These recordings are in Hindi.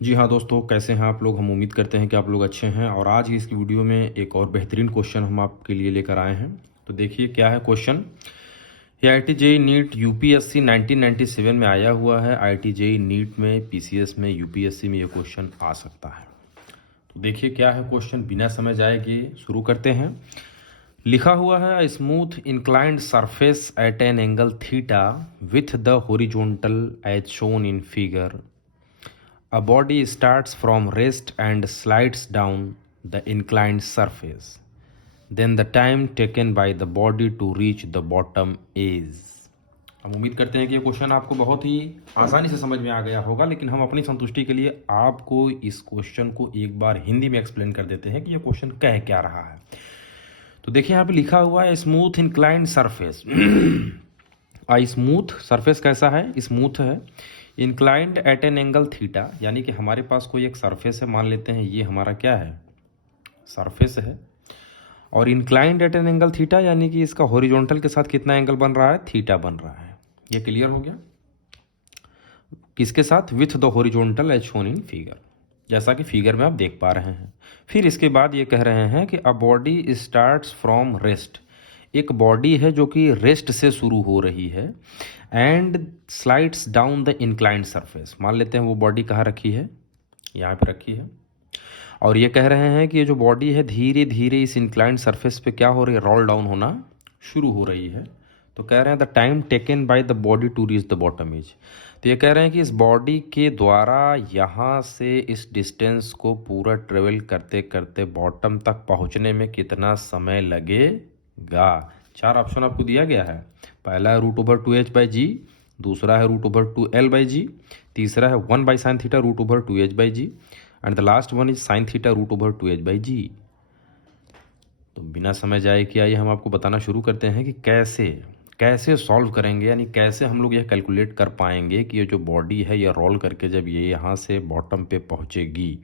जी हाँ दोस्तों, कैसे हैं आप लोग। हम उम्मीद करते हैं कि आप लोग अच्छे हैं। और आज की इस वीडियो में एक और बेहतरीन क्वेश्चन हम आपके लिए लेकर आए हैं। तो देखिए क्या है क्वेश्चन। ये I T JEE NEET UPSC 1997 में आया हुआ है। आई टी जेई नीट में, पीसीएस में, यूपीएससी में ये क्वेश्चन आ सकता है। तो देखिए क्या है क्वेश्चन, बिना समय जाएगी शुरू करते हैं। लिखा हुआ है smooth inclined surface at an angle theta with the horizontal as shown in figure. A body starts from rest and slides down the inclined surface. Then the time taken by the body to reach the bottom is। हम उम्मीद करते हैं कि ये क्वेश्चन आपको बहुत ही आसानी से समझ में आ गया होगा, लेकिन हम अपनी संतुष्टि के लिए आपको इस क्वेश्चन को एक बार हिंदी में एक्सप्लेन कर देते हैं कि ये क्वेश्चन कह क्या रहा है। तो देखिए यहाँ पे लिखा हुआ है smooth inclined surface. Smooth surface कैसा है, स्मूथ है, inclined at an angle theta, यानी कि हमारे पास कोई एक सरफेस है, मान लेते हैं ये हमारा क्या है, सरफेस है। और inclined at an angle theta यानी कि इसका हॉरिजॉन्टल के साथ कितना एंगल बन रहा है, थीटा बन रहा है। ये क्लियर हो गया। किसके साथ, with the horizontal as shown in figure, जैसा कि फिगर में आप देख पा रहे हैं। फिर इसके बाद ये कह रहे हैं कि a body starts from rest, एक बॉडी है जो कि रेस्ट से शुरू हो रही है, and slides down the inclined surface. मान लेते हैं वो बॉडी कहाँ रखी है, यहाँ पे रखी है। और ये कह रहे हैं कि ये जो बॉडी है धीरे धीरे इस इंक्लाइंड सरफेस पे क्या हो रही है, रोल डाउन होना शुरू हो रही है। तो कह रहे हैं the time taken by the body to reach the bottom is. तो ये कह रहे हैं कि इस बॉडी के द्वारा यहाँ से इस डिस्टेंस को पूरा ट्रेवल करते करते बॉटम तक पहुँचने में कितना समय लगेगा। चार ऑप्शन आपको दिया गया है। पहला है √2h/g, दूसरा है √2l/g, तीसरा है 1/sin θ √2h/g, and the last one is sin θ √2h/g। तो बिना समय जाए कि आइए हम आपको बताना शुरू करते हैं कि कैसे कैसे सॉल्व करेंगे, यानी कैसे हम लोग यह कैलकुलेट कर पाएंगे कि ये जो बॉडी है ये रोल करके जब ये यहाँ से बॉटम पे पहुँचेगी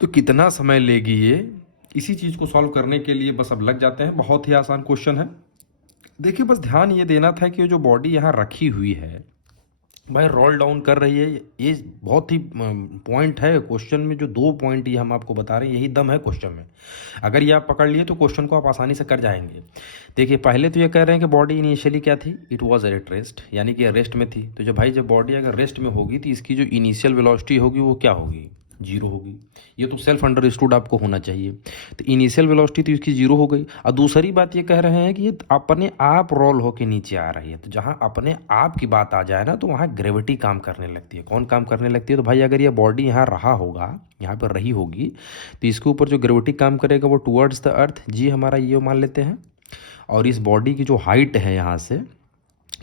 तो कितना समय लेगी ये। इसी चीज़ को सॉल्व करने के लिए बस अब लग जाते हैं। बहुत ही आसान क्वेश्चन है। देखिए बस ध्यान ये देना था कि ये जो बॉडी यहाँ रखी हुई है भाई, रोल डाउन कर रही है। ये बहुत ही पॉइंट है क्वेश्चन में, जो दो पॉइंट ये हम आपको बता रहे हैं, यही दम है क्वेश्चन में। अगर ये आप पकड़ लिए तो क्वेश्चन को आप आसानी से कर जाएंगे। देखिए पहले तो ये कह रहे हैं कि बॉडी इनिशियली क्या थी, इट वाज एट रेस्ट, यानी कि रेस्ट में थी। तो जब भाई जब बॉडी अगर रेस्ट में होगी तो इसकी जो इनिशियल वेलोसिटी होगी वो क्या होगी, जीरो होगी। ये तो सेल्फ अंडरस्टूड आपको होना चाहिए। तो इनिशियल वेलोसिटी तो इसकी जीरो हो गई। और दूसरी बात ये कह रहे हैं कि ये अपने आप रोल होके नीचे आ रही है। तो जहाँ अपने आप की बात आ जाए ना तो वहाँ ग्रेविटी काम करने लगती है। कौन काम करने लगती है, तो भाई अगर ये बॉडी यहाँ रहा होगा, यहाँ पर रही होगी, तो इसके ऊपर जो ग्रेविटी काम करेगा वो टुवर्ड्स द अर्थ, जी हमारा ये मान लेते हैं। और इस बॉडी की जो हाइट है यहाँ से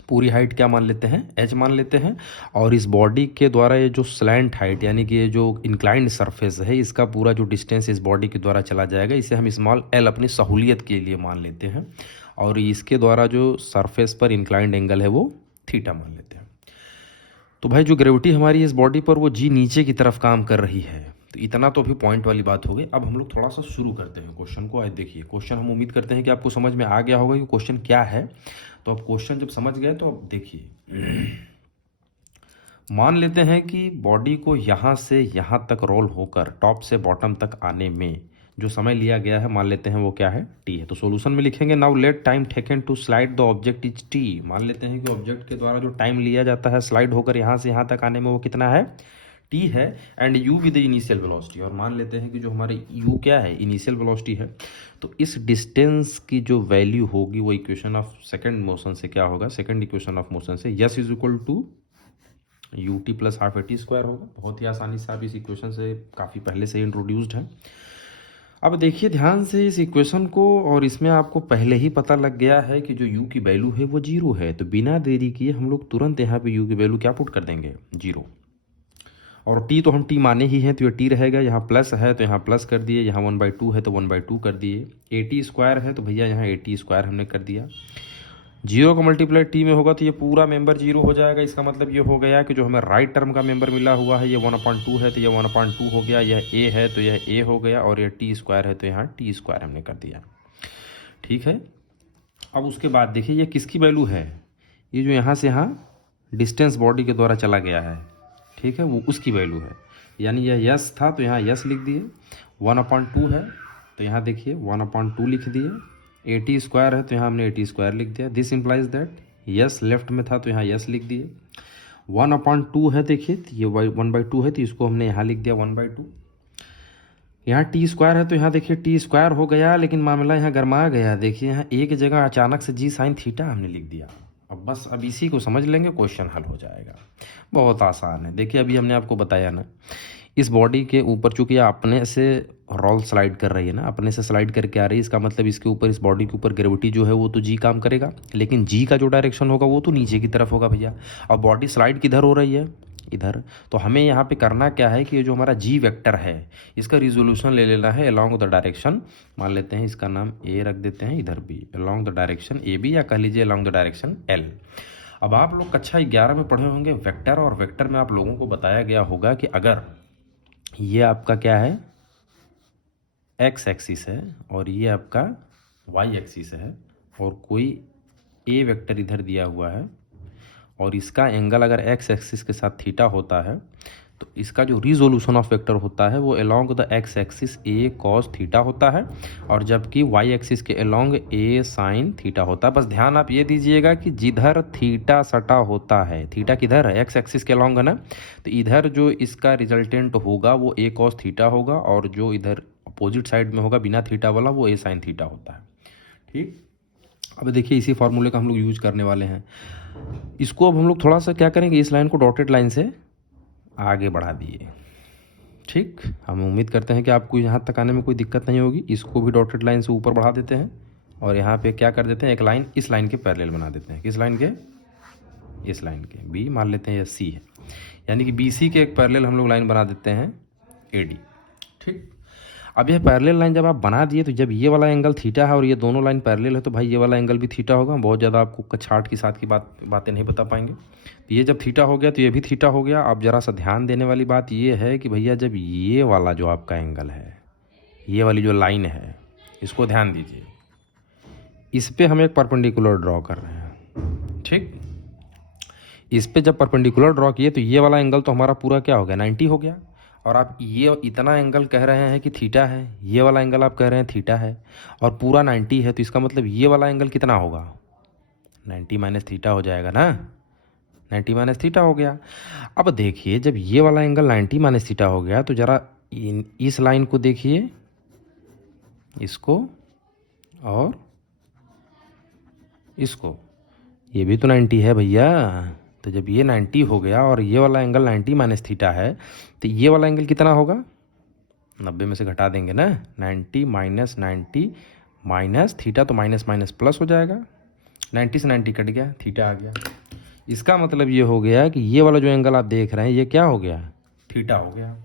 पूरी हाइट क्या मान लेते हैं, एच मान लेते हैं। और इस बॉडी के द्वारा ये जो स्लैंट हाइट यानी कि ये जो इंक्लाइंड सरफेस है, इसका पूरा जो डिस्टेंस इस बॉडी के द्वारा चला जाएगा, इसे हम स्मॉल एल अपनी सहूलियत के लिए मान लेते हैं। और इसके द्वारा जो सरफेस पर इंक्लाइंड एंगल है वो थीटा मान लेते हैं। तो भाई जो ग्रेविटी हमारी इस बॉडी पर वो जी नीचे की तरफ काम कर रही है। तो इतना तो अभी पॉइंट वाली बात हो गई। अब हम लोग थोड़ा सा शुरू करते हैं क्वेश्चन को। आज देखिए क्वेश्चन हम उम्मीद करते हैं कि आपको समझ में आ गया होगा कि क्वेश्चन क्या है। तो अब क्वेश्चन जब समझ गए तो अब देखिए, मान लेते हैं कि बॉडी को यहाँ से यहाँ तक रोल होकर टॉप से बॉटम तक आने में जो समय लिया गया है मान लेते हैं वो क्या है, टी है। तो सॉल्यूशन में लिखेंगे now let time taken to slide the object is t. मान लेते हैं कि ऑब्जेक्ट के द्वारा जो टाइम लिया जाता है स्लाइड होकर यहाँ से यहाँ तक आने में वो कितना है, टी है। And you with initial velocity, और मान लेते हैं कि जो हमारे यू क्या है, इनिशियल वेलोसिटी है। तो इस डिस्टेंस की जो वैल्यू होगी वो इक्वेशन ऑफ सेकंड मोशन से क्या होगा, सेकंड इक्वेशन ऑफ मोशन से s is equal to u t plus half a t square होगा। बहुत ही आसानी से आप इस इक्वेशन से काफ़ी पहले से इंट्रोड्यूस्ड है। अब देखिए ध्यान से इस इक्वेशन को, और इसमें आपको पहले ही पता लग गया है कि जो u की वैल्यू है वो जीरो है। तो बिना देरी किए हम लोग तुरंत यहाँ पे u की वैल्यू क्या पुट कर देंगे, जीरो। और t तो हम t माने ही हैं तो ये t रहेगा। यहाँ प्लस है तो यहाँ प्लस कर दिए, यहाँ 1/2 है तो 1/2 कर दिए। ए स्क्वायर है तो भैया यहाँ ए स्क्वायर हमने कर दिया। जीरो का मल्टीप्लाई टी में होगा तो ये पूरा मेंबर जीरो हो जाएगा। इसका मतलब ये हो गया कि जो हमें राइट टर्म का मेंबर मिला हुआ है ये 1/2 है तो ये 1/2 हो गया। यह ए है तो यह ए हो गया, और ये टी स्क्वायर है तो यहाँ टी स्क्वायर हमने कर दिया। ठीक है। अब उसके बाद देखिए ये किसकी वैल्यू है, ये जो यहाँ से यहाँ डिस्टेंस बॉडी के द्वारा चला गया है, ठीक है, वो उसकी वैल्यू है। यानी यह यस था तो यहाँ यस लिख दिए, 1/2 है तो यहाँ देखिए 1/2 लिख दिए, 80 स्क्वायर है तो यहाँ हमने 80 स्क्वायर लिख दिया। This implies that yes left में था तो यहाँ यस लिख दिए, 1/2 है देखिए तो ये 1/2 है तो इसको हमने यहाँ लिख दिया 1/2। यहाँ टी स्क्वायर है तो यहाँ देखिए टी स्क्वायर हो गया, लेकिन मामला यहाँ गर्मा गया। देखिए यहाँ एक जगह अचानक से जी साइन थीटा हमने लिख दिया। अब इसी को समझ लेंगे, क्वेश्चन हल हो जाएगा। बहुत आसान है। देखिए अभी हमने आपको बताया ना, इस बॉडी के ऊपर चूंकि अपने से रोल स्लाइड कर रही है ना, अपने से स्लाइड करके आ रही है, इसका मतलब इसके ऊपर, इस बॉडी के ऊपर ग्रेविटी जो है वो तो जी काम करेगा, लेकिन जी का जो डायरेक्शन होगा वो तो नीचे की तरफ होगा भैया। और बॉडी स्लाइड किधर हो रही है, इधर। तो हमें यहाँ पे करना क्या है कि ये जो हमारा जी वेक्टर है इसका रिजोल्यूशन ले लेना है अलोंग द डायरेक्शन। मान लेते हैं इसका नाम ए रख देते हैं, इधर भी along the direction A B, या कह लीजिए अलोंग द डायरेक्शन एल। अब आप लोग कक्षा 11 में पढ़े होंगे वेक्टर, और वेक्टर में आप लोगों को बताया गया होगा कि अगर ये आपका क्या है एक्स एक्सिस है और ये आपका वाई एक्सिस है, और कोई ए वेक्टर इधर दिया हुआ है, और इसका एंगल अगर एक्स एक्सिस के साथ थीटा होता है, तो इसका जो रिजोल्यूशन ऑफ वेक्टर होता है वो along the x axis A cos theta होता है, और जबकि वाई एक्सिस के अलोंग ए साइन थीटा होता है। बस ध्यान आप ये दीजिएगा कि जिधर थीटा सटा होता है, थीटा किधर है, एक्स एक्सिस के अलोंग है ना, तो इधर जो इसका रिजल्टेंट होगा वो ए कॉस थीटा होगा, और जो इधर अपोजिट साइड में होगा बिना थीटा वाला वो ए साइन थीटा होता है। ठीक, अब देखिए इसी फॉर्मूले का हम लोग यूज करने वाले हैं। इसको अब हम लोग थोड़ा सा क्या करेंगे, इस लाइन को डॉटेड लाइन से आगे बढ़ा दिए। ठीक, हम उम्मीद करते हैं कि आपको यहाँ तक आने में कोई दिक्कत नहीं होगी। इसको भी डॉटेड लाइन से ऊपर बढ़ा देते हैं, और यहाँ पे क्या कर देते हैं, एक लाइन इस लाइन के पैरेलल बना देते हैं। किस लाइन के, इस लाइन के, बी मान लेते हैं, या सी है, यानी कि बी सी के एक पैरेलल हम लोग लाइन बना देते हैं ए डी। ठीक, अब यह पैरेलल लाइन जब आप बना दिए तो जब ये वाला एंगल थीटा है और ये दोनों लाइन पैरेलल है तो भाई ये वाला एंगल भी थीटा होगा। बहुत ज़्यादा आपको चार्ट के साथ की बातें नहीं बता पाएंगे। तो ये जब थीटा हो गया तो ये भी थीटा हो गया। अब ज़रा सा ध्यान देने वाली बात ये है कि भैया जब ये वाला जो आपका एंगल है, ये वाली जो लाइन है, इसको ध्यान दीजिए, इस पर हम एक परपेंडिकुलर ड्रॉ कर रहे हैं। ठीक, इस पर जब परपेंडिकुलर ड्रॉ किए तो ये वाला एंगल तो हमारा पूरा क्या हो गया, 90 हो गया। और आप ये इतना एंगल कह रहे हैं कि थीटा है, ये वाला एंगल आप कह रहे हैं थीटा है, और पूरा 90 है, तो इसका मतलब ये वाला एंगल कितना होगा, 90 माइनस थीटा हो जाएगा ना, 90 माइनस थीटा हो गया। अब देखिए जब ये वाला एंगल 90 माइनस थीटा हो गया तो ज़रा इस लाइन को देखिए, इसको और इसको, ये भी तो 90 है भैया। तो जब ये 90 हो गया और ये वाला एंगल 90 माइनस थीटा है, तो ये वाला एंगल कितना होगा, 90 में से घटा देंगे ना, 90 माइनस 90 माइनस थीटा, तो माइनस माइनस प्लस हो जाएगा, 90 से 90 कट गया, थीटा आ गया। इसका मतलब ये हो गया कि ये वाला जो एंगल आप देख रहे हैं ये क्या हो गया, थीटा हो गया।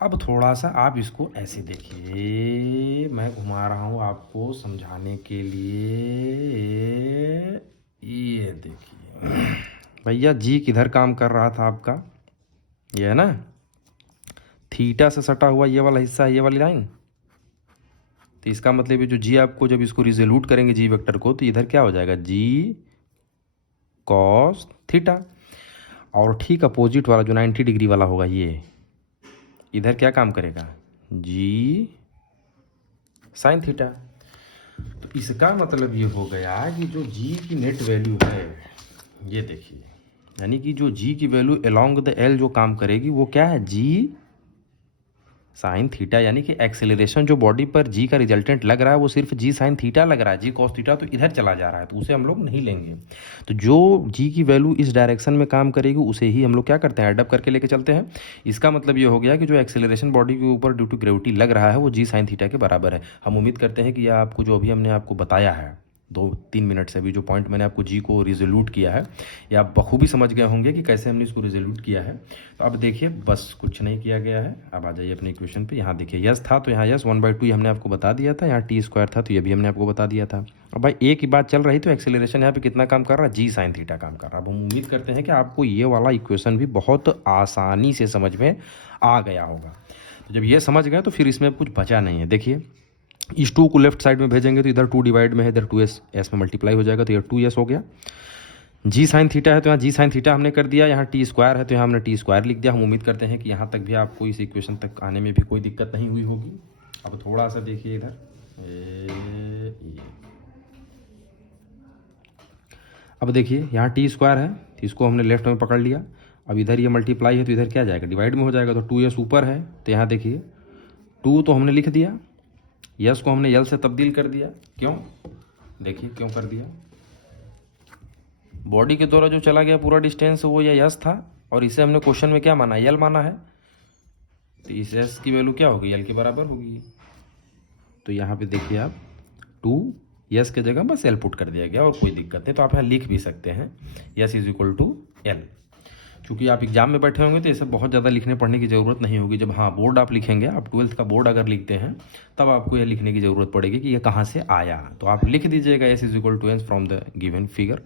अब थोड़ा सा आप इसको ऐसे देखिए, मैं घुमा रहा हूँ आपको समझाने के लिए। ये देखिए भैया जी किधर काम कर रहा था आपका, ये है ना, थीटा से सटा हुआ ये वाला हिस्सा है, ये वाली लाइन। तो इसका मतलब है जो जी आपको जब इसको रिजोल्यूट करेंगे जी वेक्टर को, तो इधर क्या हो जाएगा, जी कॉस थीटा। और ठीक अपोजिट वाला जो 90 डिग्री वाला होगा ये इधर क्या काम करेगा, जी साइन थीटा। तो इसका मतलब ये हो गया कि जो जी की नेट वैल्यू है, ये देखिए, यानी कि जो जी की वैल्यू अलोंग द एल जो काम करेगी वो क्या है, जी साइन थीटा। यानी कि एक्सेलरेशन जो बॉडी पर जी का रिजल्टेंट लग रहा है वो सिर्फ जी साइन थीटा लग रहा है, जी कॉस थीटा तो इधर चला जा रहा है, तो उसे हम लोग नहीं लेंगे। तो जो जी की वैल्यू इस डायरेक्शन में काम करेगी उसे ही हम लोग क्या करते हैं, एडअप करके लेके चलते हैं। इसका मतलब ये हो गया कि जो एक्सेलरेशन बॉडी के ऊपर ड्यू टू ग्रेविटी लग रहा है वो जी साइन थीटा के बराबर है। हम उम्मीद करते हैं कि यह आपको जो अभी हमने आपको बताया है 2-3 मिनट से, अभी जो पॉइंट मैंने आपको जी को रिजोल्यूट किया है, या आप बखूबी समझ गए होंगे कि कैसे हमने इसको रिजोल्यूट किया है। तो अब देखिए बस कुछ नहीं किया गया है। अब आ जाइए अपने इक्वेशन पे। यहाँ देखिए यस था तो यहाँ यस 1/2 हमने आपको बता दिया था, यहाँ टी स्क्वायर था तो ये भी हमने आपको बता दिया था। अब भाई एक ही बात चल रही, तो एक्सेलरेशन यहाँ पे कितना काम कर रहा है, जी साइन थीटा काम कर रहा है। अब हम उम्मीद करते हैं कि आपको ये वाला इक्वेशन भी बहुत आसानी से समझ में आ गया होगा। तो जब ये समझ गए तो फिर इसमें कुछ बचा नहीं है। देखिए इस 2 को लेफ्ट साइड में भेजेंगे तो इधर 2 डिवाइड में है, इधर 2s में मल्टीप्लाई हो जाएगा, तो ये 2s हो गया। जी साइन थीटा है तो यहाँ जी साइन थीटा हमने कर दिया, यहाँ टी स्क्वायर है तो यहाँ हमने टी स्क्वायर लिख दिया। हम उम्मीद करते हैं कि यहाँ तक भी आपको इस इक्वेशन तक आने में भी कोई दिक्कत नहीं हुई होगी। अब थोड़ा सा देखिए इधर, अब देखिए यहाँ टी स्क्वायर है तो इसको हमने लेफ्ट में पकड़ लिया। अब इधर ये मल्टीप्लाई है तो इधर क्या जाएगा, डिवाइड में हो जाएगा। तो 2s ऊपर है तो यहाँ देखिए 2 तो हमने लिख दिया, यस को हमने यल से तब्दील कर दिया। क्यों, देखिए क्यों कर दिया, बॉडी के द्वारा जो चला गया पूरा डिस्टेंस वो या यस था, और इसे हमने क्वेश्चन में क्या माना, यल माना है, तो इस यस की वैल्यू क्या होगी, यल के बराबर होगी। तो यहाँ पे देखिए आप 2 यस के जगह बस एल पुट कर दिया गया और कोई दिक्कत नहीं। तो आप यहाँ लिख भी सकते हैं s is equal to l. चूँकि आप एग्जाम में बैठे होंगे तो ये सब बहुत ज़्यादा लिखने पढ़ने की ज़रूरत नहीं होगी। जब हाँ बोर्ड आप लिखेंगे, आप 12th का बोर्ड अगर लिखते हैं तब आपको यह लिखने की ज़रूरत पड़ेगी कि ये कहाँ से आया। तो आप लिख दीजिएगा s is equal to n from the given figure.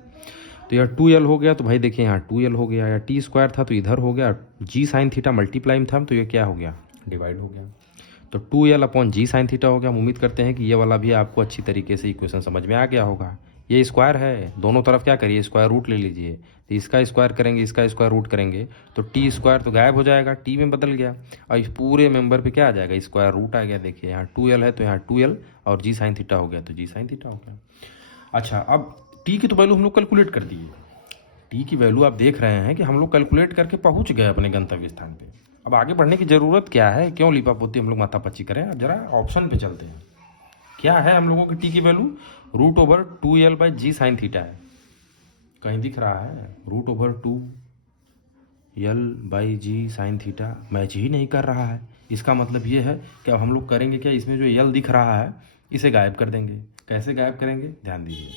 तो यह 2l हो गया, तो भाई देखिए यहाँ 2l हो गया, या टी स्क्वायर था तो इधर हो गया, जी साइन थीटा मल्टीप्लाई में था तो ये क्या हो गया, डिवाइड हो गया। तो 2l अपॉन जी साइन थीटा हो गया। हम उम्मीद करते हैं कि ये वाला भी आपको अच्छी तरीके से इक्वेशन समझ में आ गया होगा। ये स्क्वायर है, दोनों तरफ क्या करिए, स्क्वायर रूट ले लीजिए। तो इसका स्क्वायर करेंगे, इसका स्क्वायर रूट करेंगे तो टी स्क्वायर तो गायब हो जाएगा, टी में बदल गया, और इस पूरे मेंबर पे क्या आ जाएगा, स्क्वायर रूट आ गया। देखिए यहाँ 2l है तो यहाँ 2l, और जी साइन थीटा हो गया तो जी साइन थीटा हो गया। अच्छा, अब टी की तो वैल्यू हम लोग कैलकुलेट कर दिए। टी की वैल्यू आप देख रहे हैं कि हम लोग कैलकुलेट करके पहुंच गए अपने गंतव्य स्थान पे। अब आगे बढ़ने की ज़रूरत क्या है, क्यों लिपापोती हम लोग माथापच्ची करें। अब जरा ऑप्शन पे चलते हैं। क्या है हम लोगों की टी की value, √2l by g sine theta है। कहीं दिख रहा है √2l by g sine theta, match ही नहीं कर रहा है। इसका मतलब ये है कि अब हम लोग करेंगे क्या, इसमें जो यल दिख रहा है इसे गायब कर देंगे। कैसे गायब करेंगे, ध्यान दीजिए।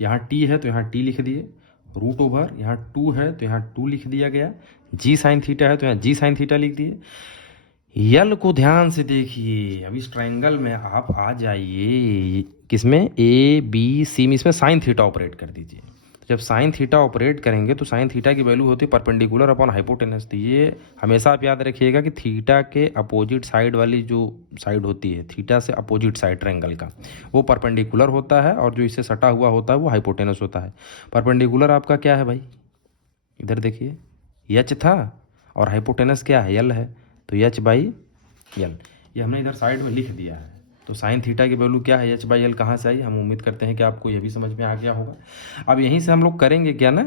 यहाँ टी है तो यहाँ टी लिख दिए, √, यहाँ 2 है तो यहाँ 2 लिख दिया गया, जी साइन थीटा है तो यहाँ जी साइन थीटा लिख दिए। यल को ध्यान से देखिए, अब इस ट्रायंगल में आप आ जाइए, किसमें, ए बी सी में, इसमें साइन थीटा ऑपरेट कर दीजिए। जब साइन थीटा ऑपरेट करेंगे तो साइन थीटा की वैल्यू होती है परपेंडिकुलर अपॉन हाइपोटेनस। तो ये हमेशा आप याद रखिएगा कि थीटा के अपोजिट साइड वाली जो साइड होती है, थीटा से अपोजिट साइड ट्रायंगल का, वो परपेंडिकुलर होता है, और जो इससे सटा हुआ होता है वो हाइपोटेनस होता है। परपेंडिकुलर आपका क्या है भाई, इधर देखिए एच था, और हाइपोटेनस क्या है, यल है, तो एच बाई यल। ये हमने इधर साइड में लिख दिया है। तो साइन थीटा की वैल्यू क्या है, एच बाई एल कहाँ से आई। हम उम्मीद करते हैं कि आपको ये भी समझ में आ गया होगा। अब यहीं से हम लोग करेंगे क्या ना,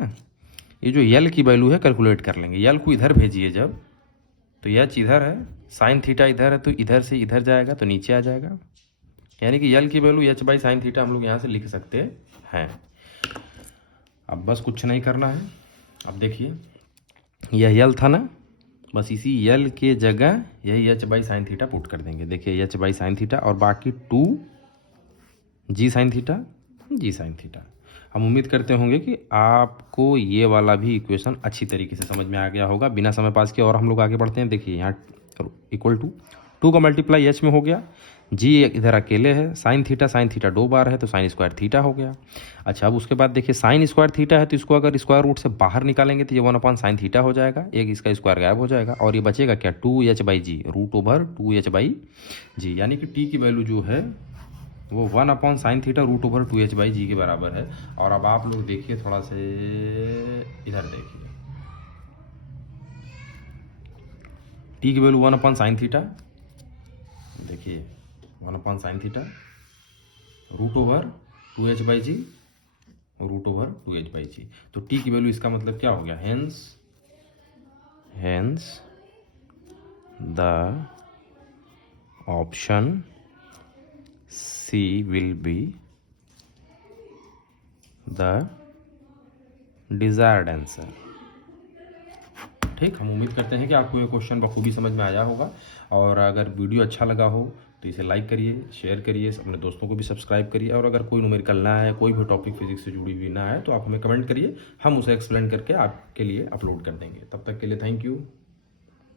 ये जो यल की वैल्यू है कैलकुलेट कर लेंगे। यल को इधर भेजिए जब, तो एच इधर है, साइन थीटा इधर है, तो इधर से इधर जाएगा तो नीचे आ जाएगा। यानी कि यल की value H by sine theta हम लोग यहाँ से लिख सकते हैं। अब बस कुछ नहीं करना है। अब देखिए यह यल था ना, बस इसी यल के जगह यही H by sine theta put कर देंगे। देखिए एच बाई साइन थीटा, और बाकी 2 जी साइन थीटा, जी साइन थीटा। हम उम्मीद करते होंगे कि आपको ये वाला भी इक्वेशन अच्छी तरीके से समझ में आ गया होगा। बिना समय पास किए और हम लोग आगे बढ़ते हैं। देखिए यहाँ इक्वल टू 2 का मल्टीप्लाई एच में हो गया, जी इधर अकेले है, साइन थीटा 2 बार है तो साइन स्क्वायर थीटा हो गया। अच्छा, अब उसके बाद देखिए साइन स्क्वायर थीटा है तो इसको अगर स्क्वायर रूट से बाहर निकालेंगे तो ये 1 साइन थीटा हो जाएगा, एक इसका स्क्वायर गायब हो जाएगा, और ये बचेगा क्या, 2h by g, √2h by जी। यानी कि टी की वैल्यू जो है वो 1 साइन थीटा √2h बाई जी के बराबर है। और अब आप लोग देखिए थोड़ा से इधर देखिए, टी की वैल्यू 1 साइन थीटा, देखिए 1 sine theta, √2h by g, √2h by g. तो टी की वैल्यू इसका मतलब क्या हो गया, hence the option C will be the desired answer. ठीक, हम उम्मीद करते हैं कि आपको ये क्वेश्चन बखूबी समझ में आया होगा। और अगर वीडियो अच्छा लगा हो तो इसे लाइक करिए, शेयर करिए, अपने दोस्तों को भी सब्सक्राइब करिए। और अगर कोई न्यूमेरिकल ना है, कोई भी टॉपिक फिजिक्स से जुड़ी हुई ना है, तो आप हमें कमेंट करिए, हम उसे एक्सप्लेन करके आपके लिए अपलोड कर देंगे। तब तक के लिए थैंक यू।